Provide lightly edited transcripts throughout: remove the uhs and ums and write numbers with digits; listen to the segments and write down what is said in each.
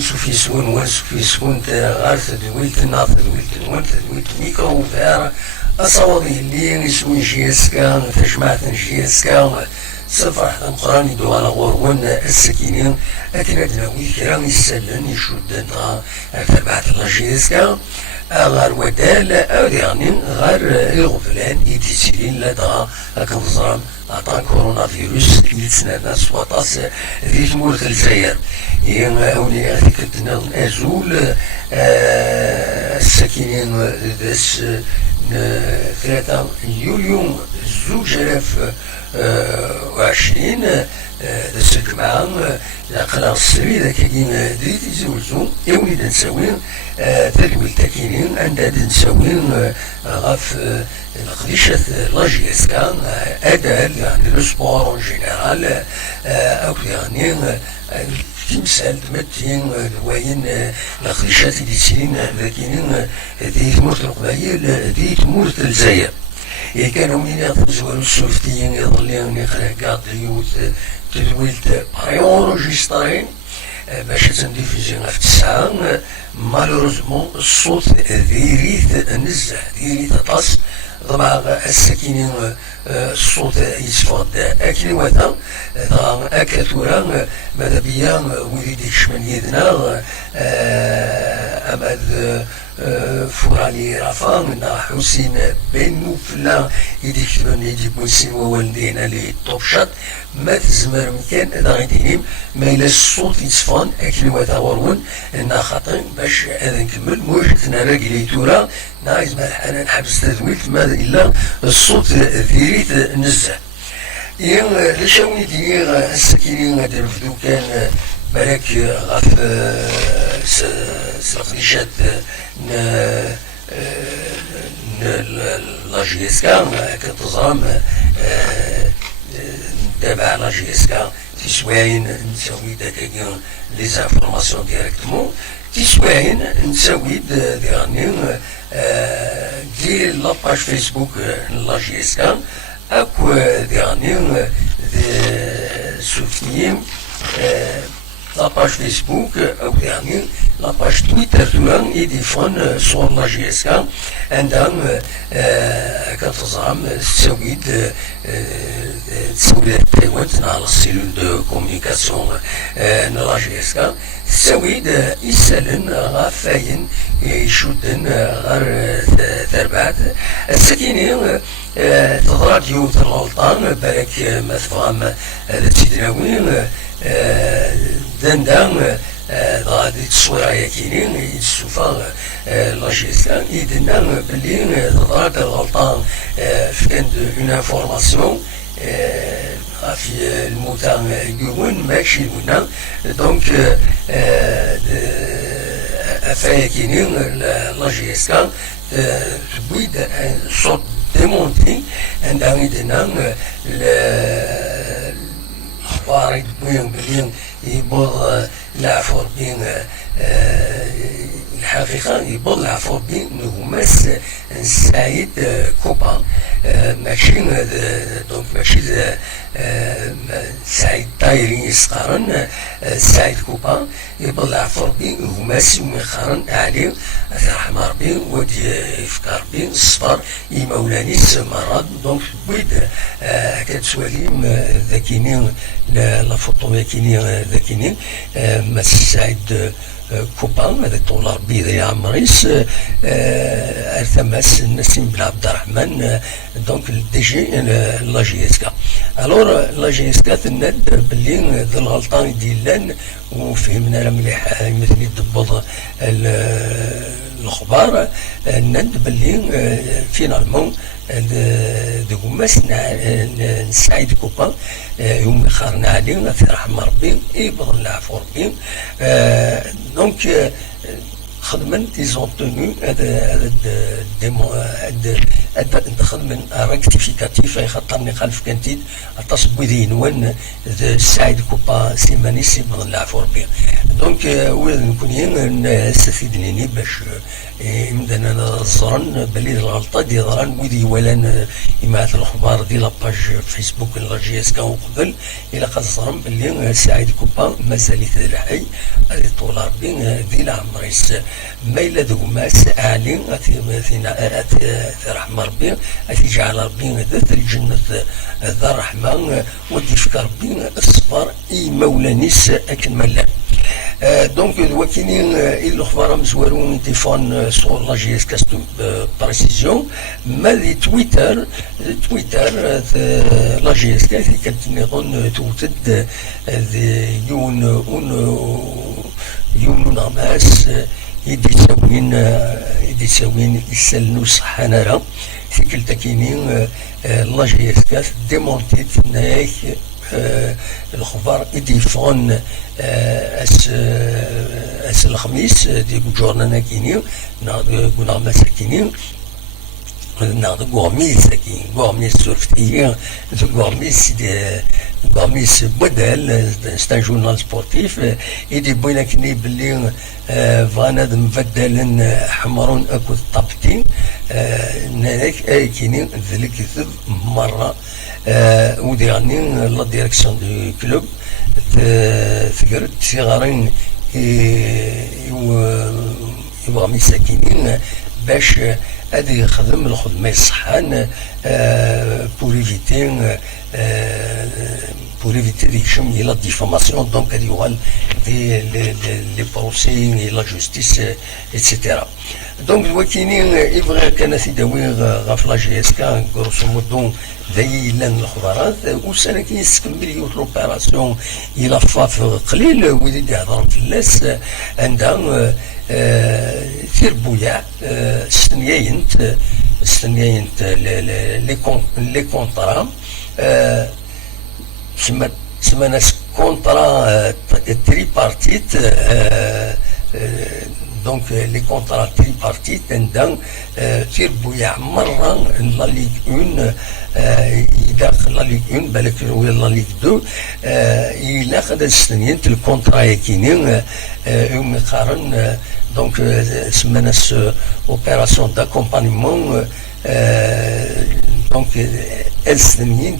وانسو في سون وانسو في سون غارث دويلت الناط دويلت الونت دويلت ميكرو فير أصوضي اللي يسوي جيسكا تجمعت جيسكا سفرح مقراني دوانا غورون السكينين أكنا دناوي كرام يسلن يشدن تبعت الجيسكا غار ودال يعني غار الغفلان يديسيلين لدى كنظرام عطا كورونا فيروس يتسنانا سواطاس ذي تمورت الجزائر أولي أثيك أزول السكينين داس 3 يوليو 2020 داس الجمعة قرار السري ذاك كاين دريت يزولزو يولي نساوي تلويل تاكينين عندها نساوي غاف القديشة لاجيسكا أدال يعني لو سبور اون جينيرال أو يعني تمثال تمثين الواين القديشات اللي تسين لكن ذي تمورت القبايل ذي تمورت الجزائر كانوا من يتزولوا السلفتيين يظلين يقرأ قاضيوت تدويلت بريونجسترين باش تنديفيزيون في 9 مالوروزمون الصوت ذيريت نزه ذيريت طاس طبعا السكينين الصوت يتفقد اكل وثا اكاتورا ماذا بيا وليدي شمن يدنا اماد فوراني رافان حسين بن فلا يدي كتبن يدي بوسين ووالدينا لي طوبشات ما تزمر مكان داغيدينيم ما إلا الصوت يتصفان أكل وثاورون إنا خاطر باش هذا نكمل موجتنا راجلي تورا نايز ما الحنان حبس تذويلت ماذا إلا الصوت ذيريت نزه لشاوني دينيغ السكينين غادي نرفدو كان بالك غاف سقريشات لاجيسكا كتظام تابع لاجيسكا تسواين نسوي داك لي زانفورماسيون ديريكتمون تسواين نسوي ديرني دير لاباج فيسبوك لاجيسكا اكو ديرني سوفنيم لاباج فيسبوك او يعني لاباج تويتر توران يديفون صور لاجيسكا عندهم كتظام تسويد تسويد على السيلول دو كومونيكاسيون لاجيسكا تسويد يسالن غافاين يشدن غير ثربات السكينين تراديو الغلطان بالك ما تفهم التدراوين دندان غادي تصوير يكينين يتسوفا لاجيسكا يدنا بلي تضرات الغلطان فكان اون انفورماسيون في الموتى يقولون ماشي لونا دونك افايكينين لاجيسكا تبويد صوت ديمونتي عندها يدنا الاخبار يبوين بلين يبوض العفور بين الحقيقة يبوض العفور بين نغمس سعيد كوبا ماشي دونك ماشي سعيد دايرين يسقارن سعيد كوبا يبوض العفور بين نغمس ومخارن عليه رحمة ربي ودي يفكر بين الصفر يمولاني مرات دونك بويد كتسواليم ذاكينين لا فوتو ذاكينين ذاكينين مس سعيد كوبان هذا دولار بيض يا عمريس ارتمس نسيم بن عبد الرحمن دونك الدي جي لاجيسكا الور لاجيسكا تند باللي ذا الغلطان ديالان وفهمنا مليح مثل يدبض الاخبار ند باللي فينالمون دقوماس نسعيد كوبا هم خارنا عليه في رحمة ربي يبغى العفو ربي دونك خدمن ils ont tenu دخل من ريكتيفيكاتيف يخطر نقال كانتيد التصب وذين وين السعيد كوبا سيماني سيبغ العفو ربي دونك وين نكون نستفيدني باش يمدنا الزرن بلي الغلطه دي ظران ويدي ولان إماعة الأخبار دي لاباج فيسبوك لاجي اس كان وقبل إلا قد ظرن بلي سعيد كوبا مازال الحي هذه طول ربي دي العمريس ما إلا دوماس أعلن رحمة ربي جعل ربي ذات الجنة ذا الرحمن ودي فكر ربي الصبر إي مولانيس أكمل دونك الوكيلين الأخبار مزورون تيفون سور لا جي اس كاستو بريسيزيون ما دي تويتر لا جي اس كاستو كانت توتد يون نغماس يدي تساوين يسالنو صحانرا في كلتا كينين لا جي اس كاستو ديمونتيت نايك الأخبار يديفون اس الخميس دي جورنا كينيو ناض مساكينيو ناض غوميس سورفتيين غوميس بدل c'est un journal sportif يدي بوينا كني باللي فانا مبدل حمرون اكو طابتين ناك كيني ذلك كذب مره وديرني لا ديريكسيون دو كلوب تقرد صغارين يبغى مساكينين باش هذا يخدم الخدمة الصحان pour éviter des chemins et la diffamation, donc il y aura les procès et la justice, etc. Donc le وكينين إبغى كانت يداوي غاف لا جي اس كان غروسو مودو ذي لان الخبرات وسنة كي يستكمل يوت لوبيراسيون إلى فاف قليل ويدي يهضر في الناس عندها تير بويا استنياينت لي كونطرا سماناس كونطرا تريبارتيت donc les contrats tripartites عندهم تير بويا مرة لا ليغ 1 يداخل لا ليغ 1 بالك ولا لا ليغ 2 إلا خد السنين الكونترا يكينين يوم يقارن donc سماناس اوبيراسيون داكومبانيمون donc السنين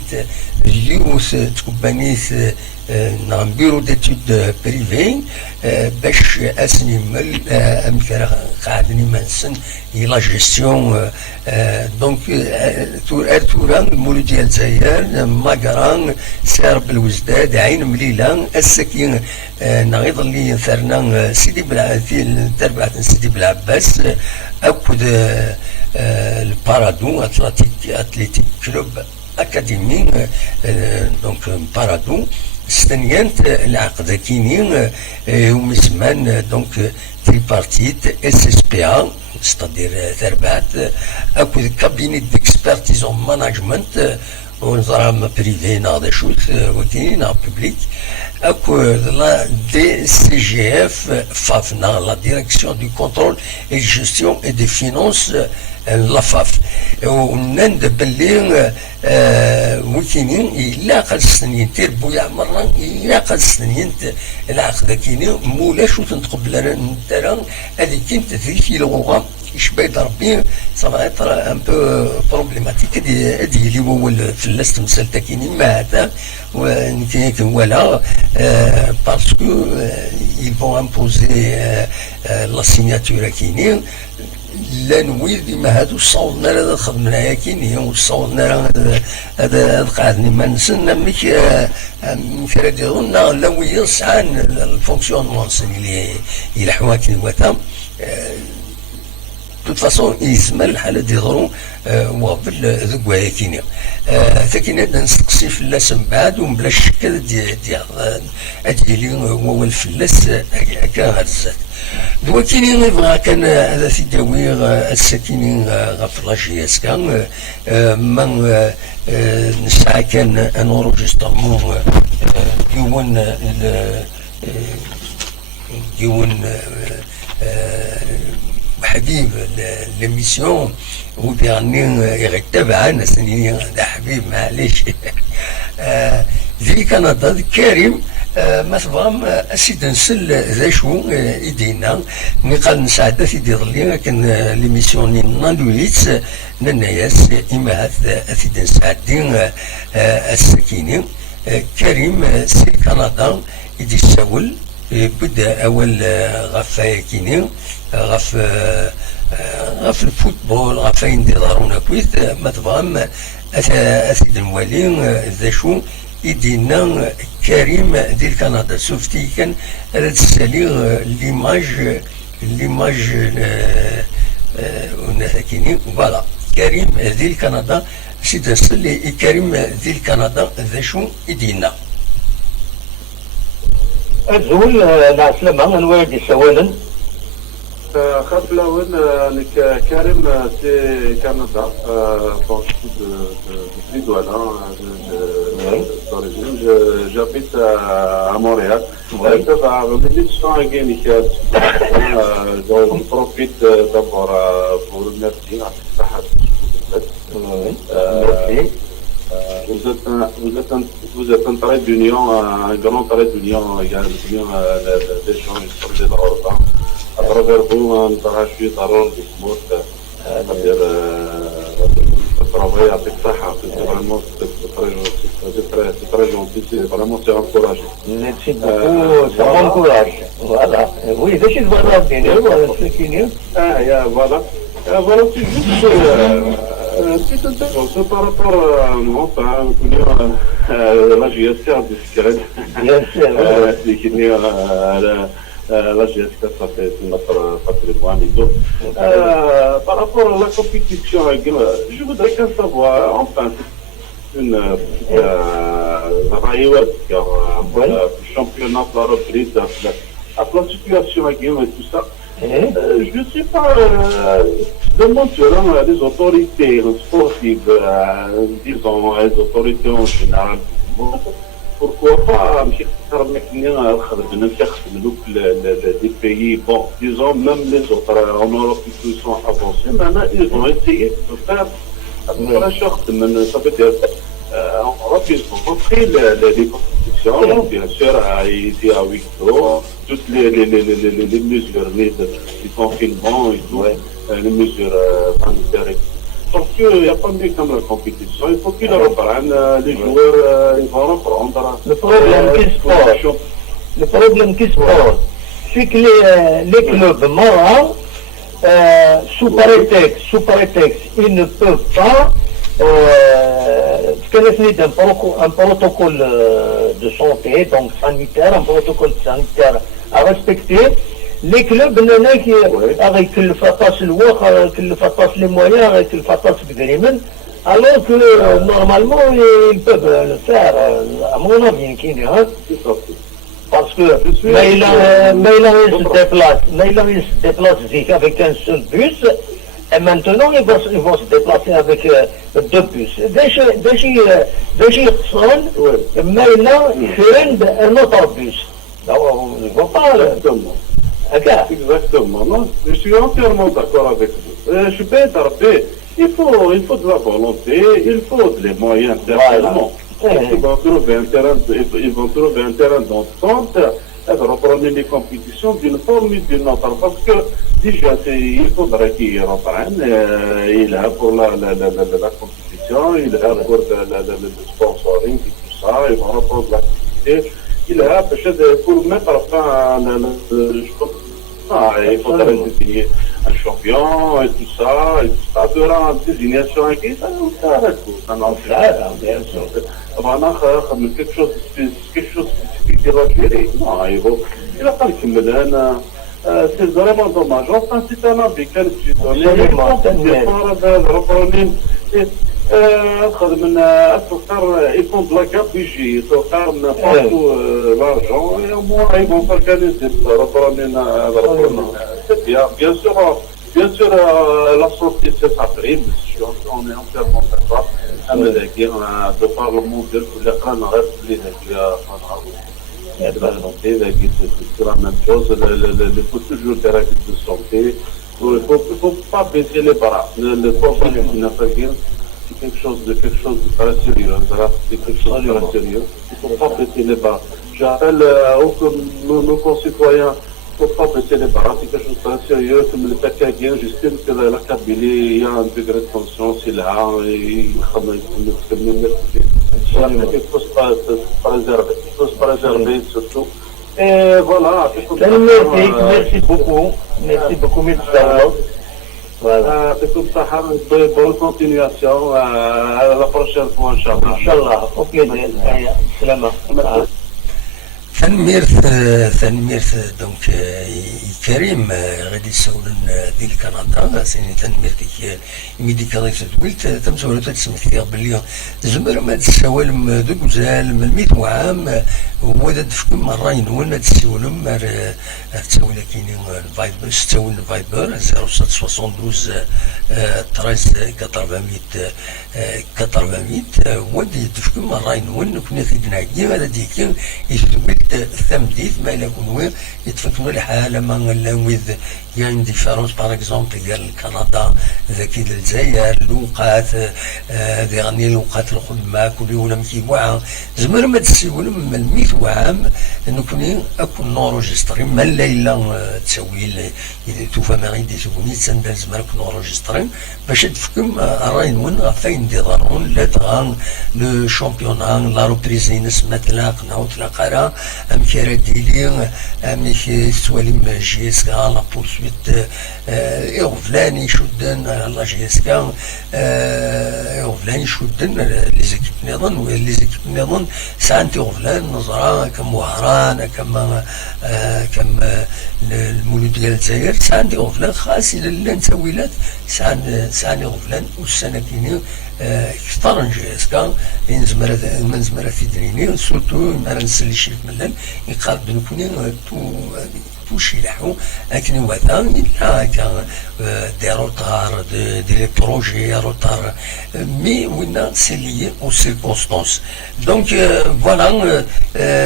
اليوس تكبانيث نعم بيرو ديتود بريفي باش اسنيمل امثال قاعدني منسن لا جيستيون دونك توران المولود ديال الجزائر ماكران سارب الوزداد عين مليله السكين نغيض اللي ثرنا سيدي بلعثيل تربعة سيدي بالعباس اكد البارادو اتليتيك كلوب اكاديمي دونك بارادو استنيانت العقد كينين هما يسمان دونك تريبارتيت اس اس بي ا ستادير ثربات اكو كابيني ديكسبرتيز اون ماناجمنت ونظام بريفي ناضي شوت وكينين بوبليك اكو لا دي سي جي اف فافنا لا ديريكسيون دو كونترول اي جيستيون اي دي فينونس لا فاف ونند باللي وكينين إلا قد سنين تير بويا مرة إلا قد سنين العقد كينين مولاش وتنتقبل نترى هذه كنت ذيك لغة يشبه ربي صافا ان بو بروبليماتيك هذه اللي هو فلاس تمثال تاكينين ما هذا ولا باسكو ils vont imposer la signature كينين لا نويل ديما هادو صوتنا هذا خدمناها كيني وصوتنا هذا قاعدني ما نسنا ميك راه يظن لا ويل سعان الفونكسيونمون اللي يلحوا كي وتا توت فاسون يسمى الحالة ديالو وقبل ذوك وهي كينيا ثاكين هذا نستقسي فلاس من بعد ومبلا الشكل ديالي هو الفلاس هكا هاد الزاد دوا كاينين يبغى كان هذا تيداوي الساكنين غف لاجي اس كان من نسعى كان ان اورجسترمون ديون حبيب l'émission وديعني يغتبع أنا سنين ده حبيب معليش ذي كندا كريم ما تبغام أسيد نسل ذا شو إيدينا نقال نساعدة في ظلي لكن ليميسيون ناندويتس نناياس إما أسيد نساعدين السكينين كريم سي كندا إدي الساول بدا أول غف كيني غف الفوتبول غف يندي ضارونا كويت ما تبغام أسيد الموالين ذا شو يدينا كريم ديال كندا سوفتي كان راه تسالي ليماج ونساكيني فوالا كريم ديال كندا سيد نسلي كريم ديال كندا ذا شو يدينا الزول العسلامة نوادي سوالا خاف الأول نك كريم سي كندا de Douala, d'origine. J'habite à Montréal. J'en profite d'abord pour remercier vous êtes un trait d'union, un grand trait d'union, il y a l'union des gens de l'Europe. À travers vous, on parachute à rôle du SMOT, c'est-à-dire travailler avec ça, c'est vraiment très gentil, c'est vraiment c'est encourageant. Merci beaucoup, ça m'encourage. Voilà. Oui, ده شيء voilà bien, voilà c'est fini. Voilà. Voilà, c'est juste petite intervention par rapport à la GSK discrète. Bien sûr. La GSK, ça fait notre patrimoine et tout. Par rapport à la compétition, je voudrais qu'à savoir, enfin, c'est une car le championnat de la reprise, après la situation et tout ça, je ne sais pas, je demande selon les autorités sportives, disons, les autorités en général, pourquoi pas des pays, bon, disons, même les autres en Europe qui sont avancés, maintenant ils ont essayé de faire la sorte, ça veut dire, en Europe, ils ont repris les compétitions, bien sûr, ici à huis clos, toutes les mesures du confinement et tout, les mesures sanitaires et tout. Parce qu'il n'y a pas mieux comme la compétition, il faut qu'ils reprennent, les joueurs, ils vont reprendre. Le problème qui se pose, c'est que les clubs moraux, sous prétexte, ils ne peuvent pas un protocole de santé, donc sanitaire, un protocole sanitaire à respecter. Les clubs avec le fatas les moyens, avec le fatas agreement, alors que normalement ils peuvent le faire, à mon avis, parce que Mailan il se déplace avec un seul bus, et maintenant ils vont se déplacer avec deux bus. Déjà Mailan fait un autre bus. Donc, ils ne vont pas. Exactement, non, je suis entièrement d'accord avec vous. Je suis bien darbé. Il faut de la volonté, il faut des moyens, certainement. Ils vont trouver un terrain d'entente et de reprendre les compétitions d'une forme ou d'une autre. Parce que déjà, il faudrait qu'ils reprennent. Il est pour la compétition, il est pour le sponsoring et tout ça. Ils vont reprendre l'activité. Il a peut-être pour mettre fin il faudrait désigner un champion et tout ça durant la désignation ça n'en fait bien sûr. Quelque chose de spécifique de l'Algérie. Non, il a pas le Kimelen. C'est vraiment dommage. Enfin, c'est un avis qu'elle s'est donné. Ils font de la capugie, ils font l'argent et au moins ils vont s'organiser. C'est bien. Bien sûr, la santé c'est sa prime, on est entièrement d'accord. De par le monde, les crânes restent les la santé, c'est la même chose. Il faut toujours des règles de santé. Il ne faut pas baisser les bras. Le problème du Nafagin, c'est quelque chose de très sérieux. C'est quelque chose de très sérieux. Il ne faut pas baisser les bras. J'appelle nos concitoyens, il ne faut pas baisser les bras. C'est quelque chose de très sérieux. Comme le Takagien, j'estime que la Kabylie, il y a un degré de conscience, il y a il faut se préserver. Il faut se préserver surtout. Et voilà. Merci beaucoup. Merci beaucoup, M. Voilà. C'est comme ça, bonne continuation. À la prochaine fois, Inch'Allah. Inch'Allah. Au plaisir. Salam. تنميرث دونك كريم غادي يسولن ديال كندا سيني تنميرتك ميديكال تولت تمسولت تسمح فيها باللي زمر ما تساولم دوك مزال من 100 عام هو دا تفكم مرة ينون تسولم تسول كاينين الفايبر تسول الفايبر 0772 13 400 ودي تفكم مرة ينون كنا في دناكي هذا ديك يتولت الثمديث ما إلا كنوي يتفكروا الحالة ما لانويذ يعني ديفيرونس باغ اكزومبل ديال كندا ذاكي الجزائر لوقات ديغني لوقات الخدمة كل ولا مكيبوعة زمر ما تسيول من 100 عام نكوني اكون نوروجستري ما الليلة تسوي توفى ما غيدي تسووني تسندل زمر كون نوروجستري باش تفكم راين وين غفاين دي ضرون لا تغان لو شامبيونا لا روبريزينس مثلا قناو تلاقارا ام كيرا ديلي ام سوالي جيسكا لا بورسويت يغفلان يشدن لا جيسكا يغفلان يشدن لي زيكيب نظن ولي زيكيب نظن سانتي غفلان نظرا كم وهران كم المولود ديال الجزائر سانتي غفلان خاص الا نتاويلات ساني غفلان والسنه كاينين كثر نجيسكا من زمرة في دريني سورتو ما نسلي شي ملل يقارب نكوني توشي لحو لكن وذا إلا كان دي روتار دي لي بروجي روتار مي وين سي ليي او سيركونستونس دونك فوالا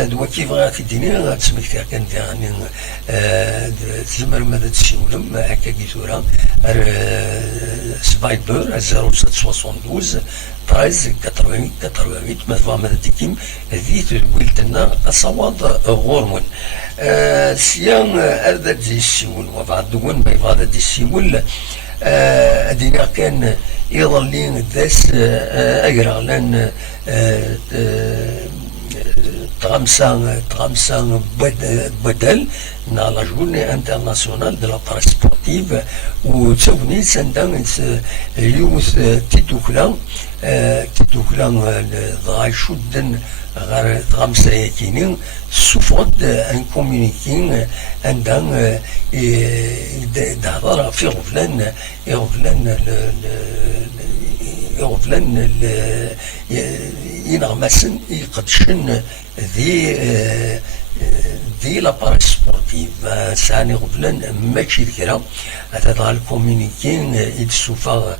دوا كيف غادي تديني تسمك فيها كان يعني تزمر ماذا تسولم هكا كيتورا سفايبر 0772 13 88 مثلا ماذا تكيم ذيت الويلتنا أصوات غورمون سيان أردا دي السيول وبعد دون ما يفادا دي السيول أدينا كان يظلين داس أجرالان تغمسان بدل نا لا جورني انترناسيونال دو لا بريس سبورتيف وتسوني سندان يوث تيتوكلا ضاي شدن غير تغمسا يكينين سوفود ان كومونيكين عندن دهضر في غفلان ينغمسن يقدشن دي لاباري سبورتيف ساني غفلان ماشي ذكرى هذا الكومونيكين يتسوفا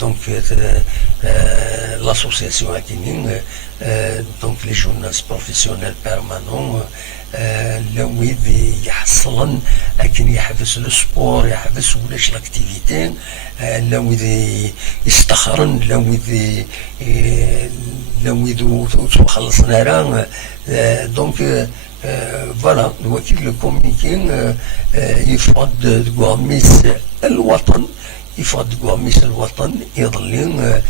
دونك l'association Akinine, donc les journalistes professionnels permanents, là où ils يحصلن لكن يحبس السبور يحبس ولاش لاكتيفيتي là où يستخرن là où تخلصنا راه دونك فوالا الوكيل الكومونيكين يفرض قواميس الوطن يفرض قواميس الوطن يظلين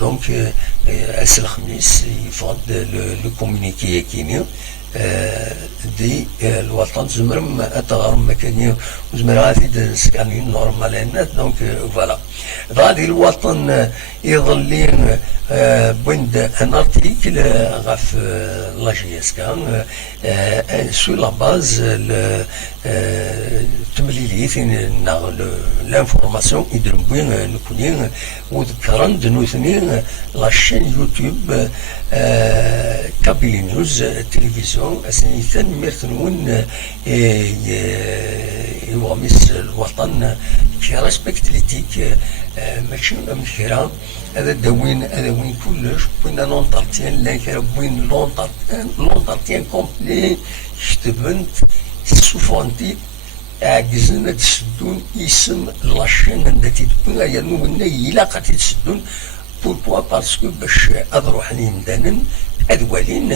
دونك أس الخميس يفرض لو كومونيكي كيني دي الوطن زمرم أتغرم مكانية وزمر غافي سكانين نورمالينات دونك فوالا غادي الوطن يظلين بند ان ارتيكل غاف لاجيسكا سو لا باز تمليليت لانفورماسيون يدربين نكونين وذكرن دنوثنين لاشين يوتيوب كابيلي نيوز تلفزيون اسنيثان ميرتنون يواميس الوطن كي ريسبكت ليتيك ماشي من خيرا هذا وين كلش بوين لونطارتيان لا كرا بوين لونطارتيان كومبلي شتبنت سوفونتي عجزنا تسدون اسم لاشين التي تكون ينونا يلاقة تسدون بوركوا باسكو باش اضروح نيمدانن ادوالين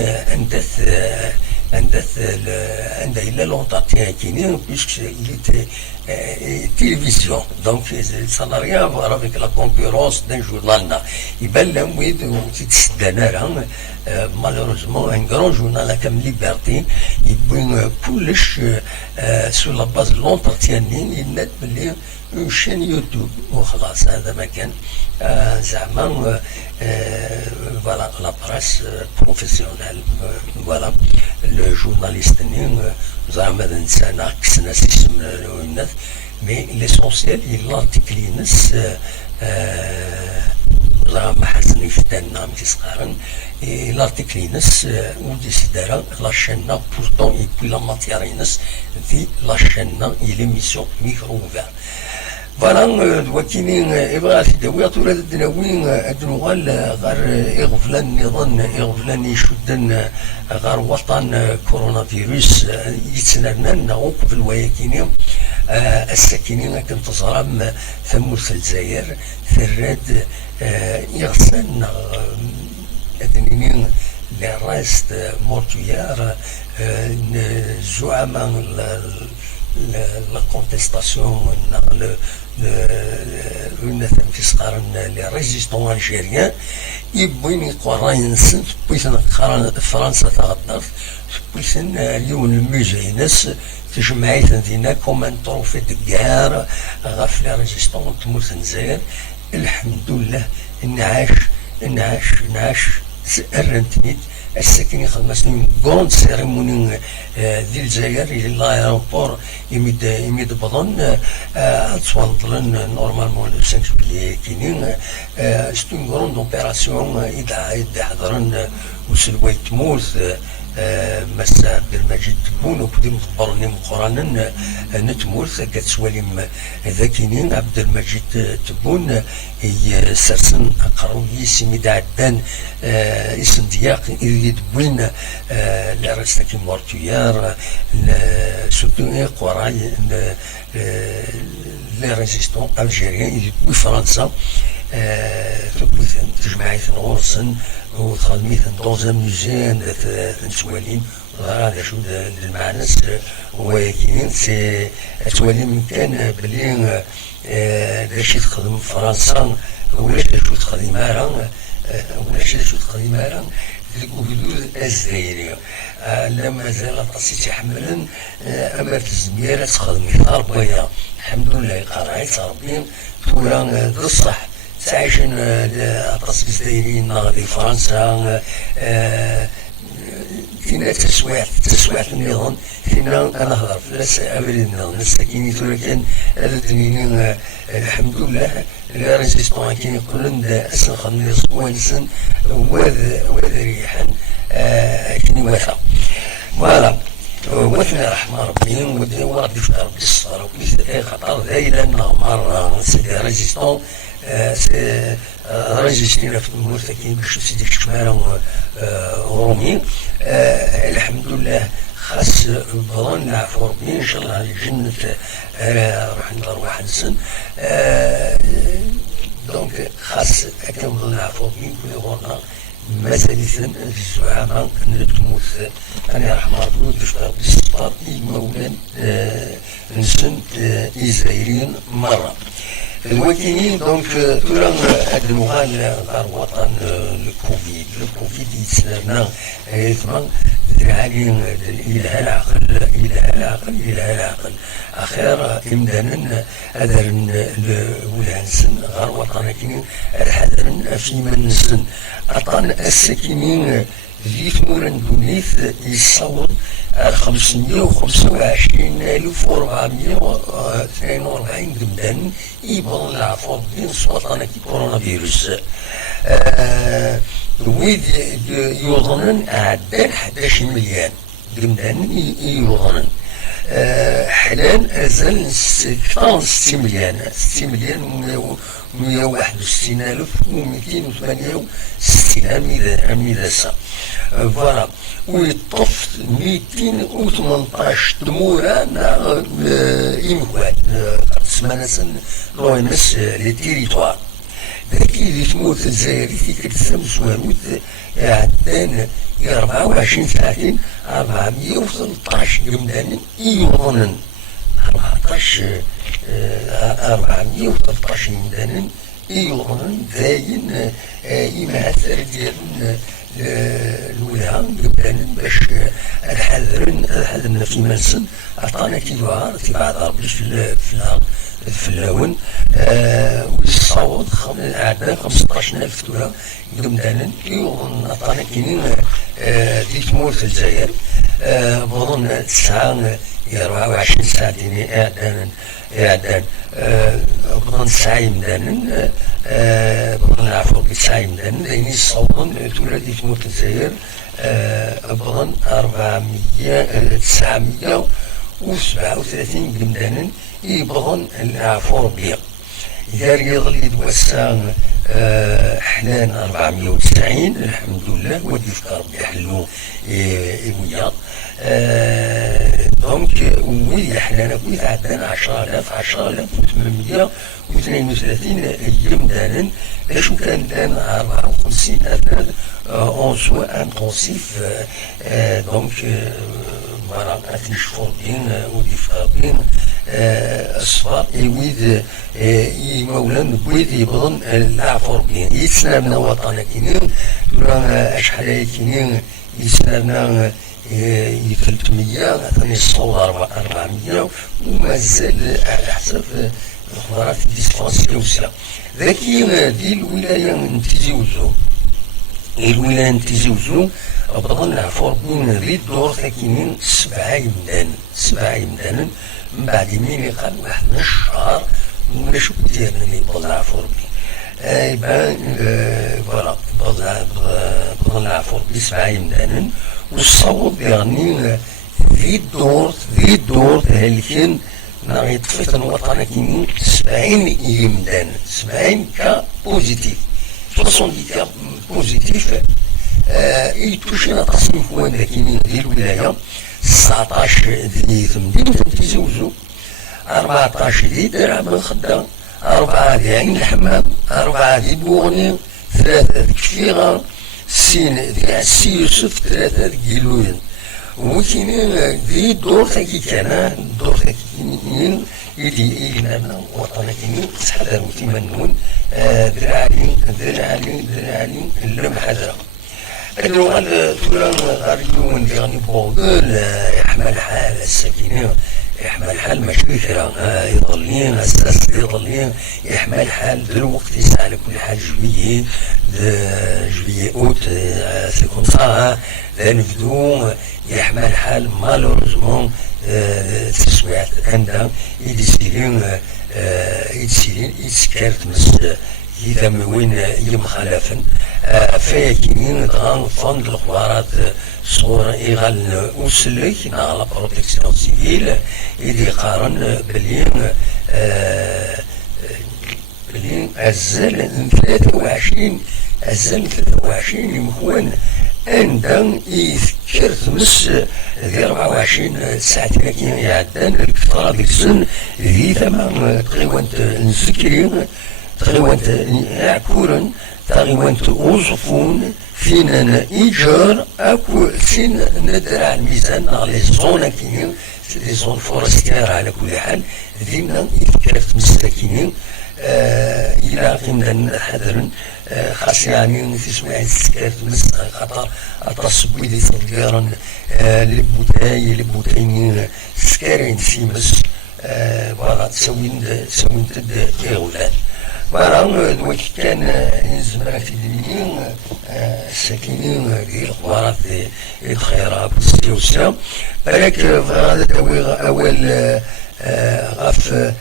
عندها إلا لونتاتيان كينين بيسك il télévision donc ça n'a rien à voir avec la concurrence d'un journal يبان لهم ويد تتسدانا راه malheureusement un grand journal comme Liberté يبين كلش سو لا باز لونتاتيان يناد بلي اون شين يوتيوب وخلاص هذا ما كان زعما فوالا لا بريس بروفيسيونيل فوالا لو جورناليستني زعما هذا الانسان كسنا اسم الناس مي ليسونسيال لارتيكل ينس زعما حسن يفتنا ماشي صغارن لارتيكل ينس ودي سدارا لا شينا بورتون اي بي لا ماتيير ينس في لا شينا اي ليميسيون ميكرو اوفير فوالا دوكيني إبغا تداوي طول الدناوين أدنوغال غير إغفلان نظن إغفلان يشدن غير وطن كورونا فيروس يتسنرنا وقف الوياكيني الساكنين كنت صرام ثموث الجزائر ثراد يغسن أدنينين لراست مورتويار زعماء la contestation les résistants algériens يبغين يقرا ينسن بيسن فرنسا تغطر بيسن اليوم الموزي ناس تجمعيت دينا كومان تروفي دكار غاف لي ريزيستون تموت نزاير الحمد لله نعاش سأرنتنيت الساكن يخدم كروند سيريموني ديال الجزائر الى لايربور يميد بضن تسوانطلن نورمالمون لو 5 جويي كاينين سيت اون كروند اوبيراسيون اذا حضرن وسلوي تموت مسا عبد المجيد تبون وبدي مخبرني مقرانا نتموت كتسواليم ذاكينين عبد المجيد تبون هي سرسن قروي سميد عدان اسم دياق اللي تبوين لارستاكي مورتويار سوتو قراي لي ريزيستون الجيريان اللي تبوي فرنسا تجمعيت غورسن وخدميت دوزا ميوزيان نسوالين هذا شو المعنس ولكن سي توالين كان بلي داش تخدم فرنسا ولاش شو تخدم مارا الكوفيدوز الجزائرية لا مازال طاسيتي حملا أما في الزميرة تخدمي ربيا الحمد لله قرعيت ربي تورا الصح تعيشن أطاس الجزائريين غادي فرنسا فينا تسويع النظام فينا أنا هضر فلاس أبرد النظام الساكيني تورا كان هذا الحمد لله لا ريزيستون كاين يقولون أسن خدمي صوانسن وذ ريحا كاين وثا فوالا وثنا رحمة ربي وربي في ربي الصغر وكل خطر ذايلا نغمر سيدي ريزيستون ريزيستينا في المرتكين باش سيدي الشمارة رومي الحمد لله خاص بضان نعفو ربي ان شاء الله على الجنة راح ندار واحد سن دونك خاص اكمل نعفو ربي كل غورنا مثالثا في الزعامة نتموت أنا رحمة ربي تشتغل بالسطار المولان نسن إسرائيليين مرة الوكيلين دونك تورا هاد المغال غار وطن الكوفيد يتسنى ثم درعالي إلها العقل أخيرا إمدانا أدرن الولانسن غار وطن كين الحذرن في منسن أطان الساكنين في ثمورا دونيث يصور 525,442 دمدان يبغون العفو ديال سرطان كورونا فيروس ويد يوضنن عدال 11 مليون دمدان يوضنن حلال أزال 6 مليون 161,268 أميداسة فوالا ويطف 218 تمورة إموال سمانا لو يمس لي تيريتوار ذاكي اللي تموت الجزائر في كتسم سوانوت عدان 24 ساعتين 413 جمدان يوضنن 413 جمدان يوضنن ذاين يماثل ديال الولهان جمدان باش الحذرن في منسن عطانا كيلوار تبع ضرب في اللون ويصوت عندنا 15,000 دولار جمدانا يوضن عطانا كينين دي تمور في الجزائر بظن 24 ساعة ديني إعدان بظن 9 يمدانا بظن العفو 9 يمدانا لأن يصوتون تولا دي تمور في الجزائر بظن 937 جمدانا يبغون العفو بيا إذا يظل يتوسع حنان 490 الحمد لله ودي في ربي حلو ويا دونك ويا حنان كويت عندنا 10,832 جمدانا باش كان دان 54,000 اون سوا انتونسيف دونك فوالا أثني شفورين ودي فابين أصفار ويد يمولن بويد يبغن العفور بين يتسنابنا وطانا كينين ولا أشحال كينين يتسنابنا 300 أثني الصور 400 ومازال حسب الخبرات الديسبانسية وسلا ذاكي دي الولاية نتيجي وزو الولاية نتيجي وزو بظن العفور بين ذي الدور ثاكينين 7 يمدانا من بعد يمين يقال واحد من الشهر ولا شو ديالنا اللي بظن العفور بين يبان فوالا بظن العفور بين 7 يمدانا والصوت يعني ذي الدور هالكين ناغي طفيت الوطن كينين 70 يمدانا 70 كا بوزيتيف 70 كا بوزيتيف يتوشينا تصنيف وين ذاكينين ديال الولاية 19 ذي ثمدين تيزوزو 14 ذي درعم الخدام 4 ذي عين الحمام 4 ذي بوغني 3 ذي كفيغة 6 ذي عسي يوسف 3 ذي قيلوين وكينين ذي دور ثاكي كان دور ثاكي كينين إلي نانا وطنا كينين تحذر وتمنون ذراعين اللم حذرة اللغة تولان غاريون يعني بوغل يحمل حال السكينة يحمل حال مشكلة يضلين أساس يضلين يحمل حال بالوقت يسعى على كل حال جوية أوت سي كوم سا نبدو يحمل حال مالوريزمون تسويات عندها يدسيلين يتسكرت مس يدم وين يمخالفن فاكينين غان فند الخبارات صورة إيغال أوسلي على بروتكسيون سيفيل إذا قارن بلين أزل 23 يمكن عندهم يذكر مس ذي 24 ساعة لكن يعدان الكثرة ديك السن ذي ثمان تقريبا نذكرين تقريبا يعكورن تقريبا وصفون فينا إيجار أكو سين ندر على الميزان على الزون كينين لي زون فورستير على كل حال ذينا يذكر مساكينين إلى قيمة حذر خاص يعني تسمع السكات مس خطر أتصبي ذي صدقارن لبوتاين سكارين سيمس وغا تسوين تد إغولان وغا دوك كان زمرا في الدنيا الساكنين ديال الخبارات الخيرات والسيوسة بالك فغادا أول غاف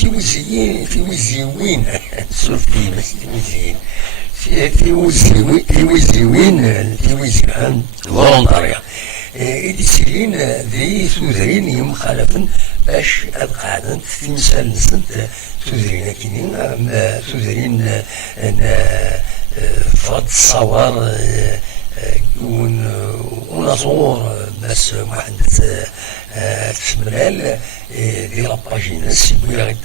تيوزيوين سوفي ماشي تيوزيوين فولونتاريا إديسيلين ذي ثوذرين يمخالفن باش القاعدة تمثال نسنت ثوذرين كينين ثوذرين فرد الصوار ونزور الناس محدث تسمنال دي لاباجينس يبغي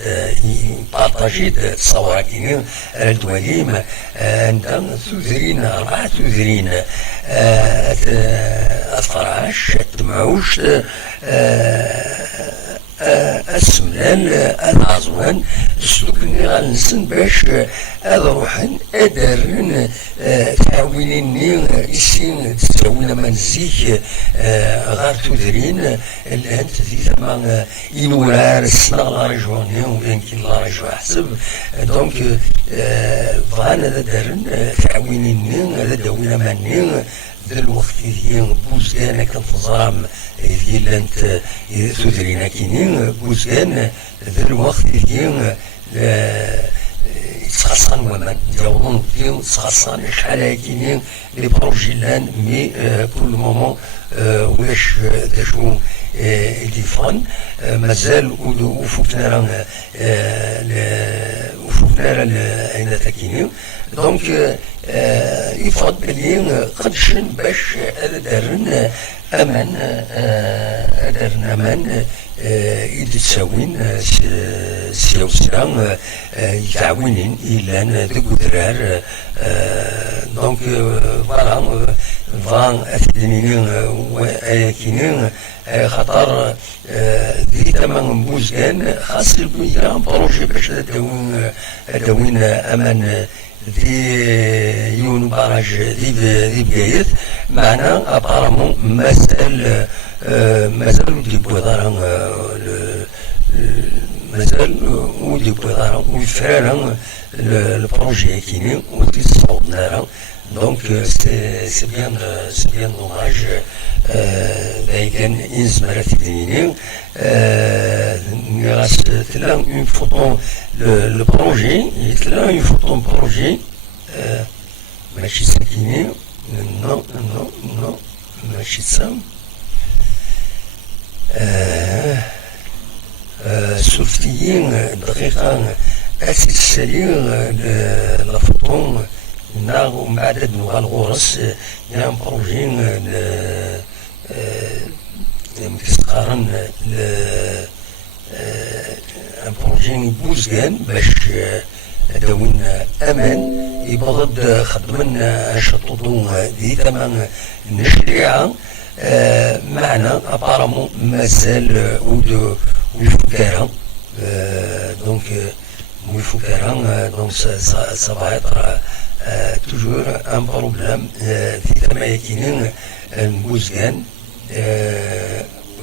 يبارطاجي التصاور كاينين الدواليم عندنا ثوذرين 4 ثوذرين الفراش التمعوش السملال العزوان سلوكني غنسن باش روحن ادارن تعاونيني يسين تساوينا منزيك غار تودرين اللي انت ذي ثمان ينورار السنة لا رجواني ويمكن لا رجوع حسب دونك فغانا دارن تعاونيني هذا داوينا ماني ذا الوقت ديال بوزكان كنتظام ديال انت تدرينا كاينين بوزكان ذا الوقت ديال تخصصن ومان ديالهم ديال تخصصن شحال كاينين لي بروجي لان مي كل مومون واش داشو ديفون مازال وفوتنا راه وفوتنا راه اين تاكينين دونك يفضل لي قدشن باش دارن امان يتساوين سيوسران يتعاونين إلا ذوك درار دونك فوالا فان أثنين كاينين خطر ذي تمام بوزكان خاص يكون بروجي باش داوين امان ذي يون باراج ذي بقايت معنا ابارامون مازال ودي بوضارا مازال ودي بوضارا ويفرارا البروجي كيني ودي صوبنا دونك سي بيان دوماج كان ينزمر تديني غاس تلا اون فوتون لو بروجي تلا اون فوتون بروجي ماشي ساكيني نو ماشي سام سوفتيين دقيقة أسيس سلير لفوتون ناغ معدد نوغال غورس يام بروجين مكسقارن بروجين بوزغان باش داوين امان يبغض خدمن شطوطو دي تمام نشريعة معنا ابارامون مازال ويفكارا دونك ويفكارا دونك سا va être toujours un problème في تما كاينين الموزغان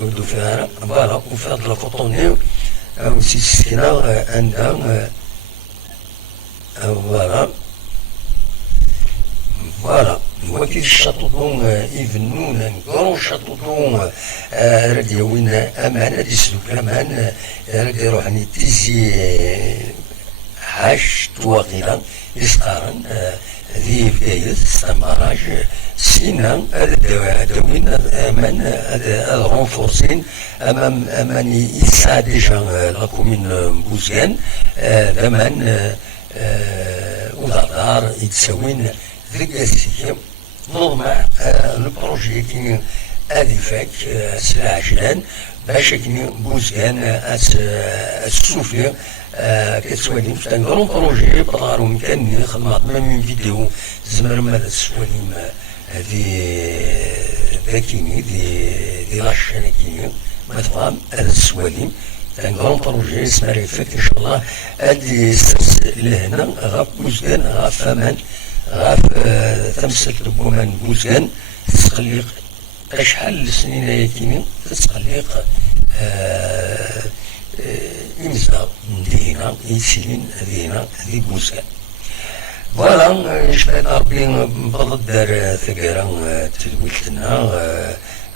ودو فيها فوالا وفي هاد الفوطوني او سيسكينا عندها فوالا وكي الشاطوطون يفنون نكرو الشاطوطون راه ديوين امانه ديسلوك الامان راه يروحني تيزي عاش تواغيلا يسقارن ذي بداية استمراج سينا داوين امان رونفورسين اماني يسعى ديجا لا كومين بوزيان امان ودار يتساوين ذيك السيام نورمال لو بروجي كي هادي فاك سلا عجلان باش كي بوزيان السوفيا كتسواليم في ان غرون بروجي بطارو مكاني خدمات ميم فيديو زمر مالا تسواليم ذاكيني دي لاشين كيني مثلا هذا السواليم ان غرون بروجي اسمها ريفيك ان شاء الله هادي لهنا غاف بوزكان غاف امان غاف تمسك بومان بوزكان تتقلق شحال السنين كيني تتقلق إنسا دينا يسيلين دينا ذي بوزكان فوالا شباب ربي بضد دار ثقارا تدويلتنا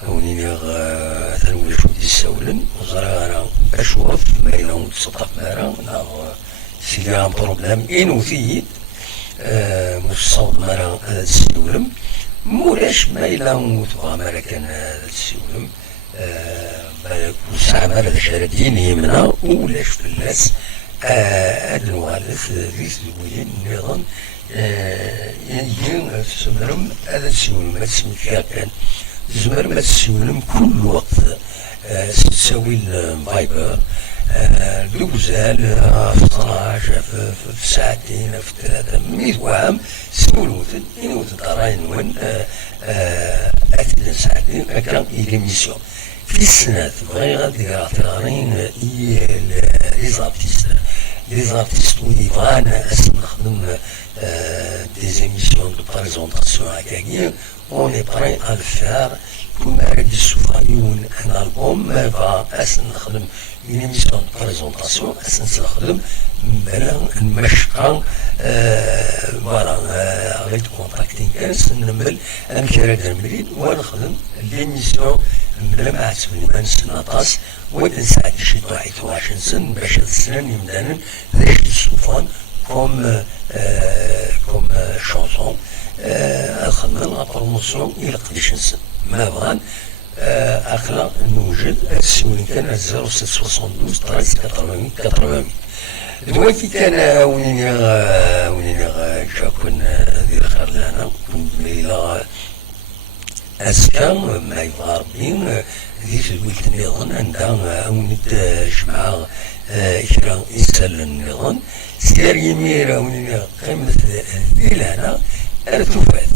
هونيني ثنولي شو دي السولن وزرارا أشوف ما يلون تصدق مارا سيليان بروبلام إنوثيد مصوت مارا السيولم مولاش ما يلون تبغى مارا كان السيولم وسع مارا الشاردين يمنا ولاش فلاس المغالف ذي تدوين نظام يجي تسمرم هذا تسولم ما تسمي فيها كان تسمرم ما تسولم كل وقت تساوي الفايبر دوزال في 12 في ساعتين في 3 100 عام سولوت ينوت دراين وين أتدن ساعتين هكا إيميسيون في السنة بغي غادي غارين لي زارتيست وين يبغانا نخدم دي زيميسيون دو بريزونطاسيون هكاكيا on est prêt à le faire كما غادي تشوفون ان البوم فا نخدم une émission de présentation نستخدم المشقة فوالا avec contacting نمل امكانيات المريض ونخدم ليميسيون بلا ما عتبني ما نسناطاس ونساعد شي 21 سن باش هاد السنان يمدانا باش تشوفون كوم شونسون خدمنا لا بروموسيون الى قداش نسن ما بغان اخلا نوجد السولين كان 0672 13 88 دلوقتي كان وين جاكون ذي الخير لنا كنت ميلا اسكا ما يبغى ربي ذي الوقت النظام عندها ونت جماعة إكرام إسال النظام سير يمير ونت قيمة ذي لنا أرتفعت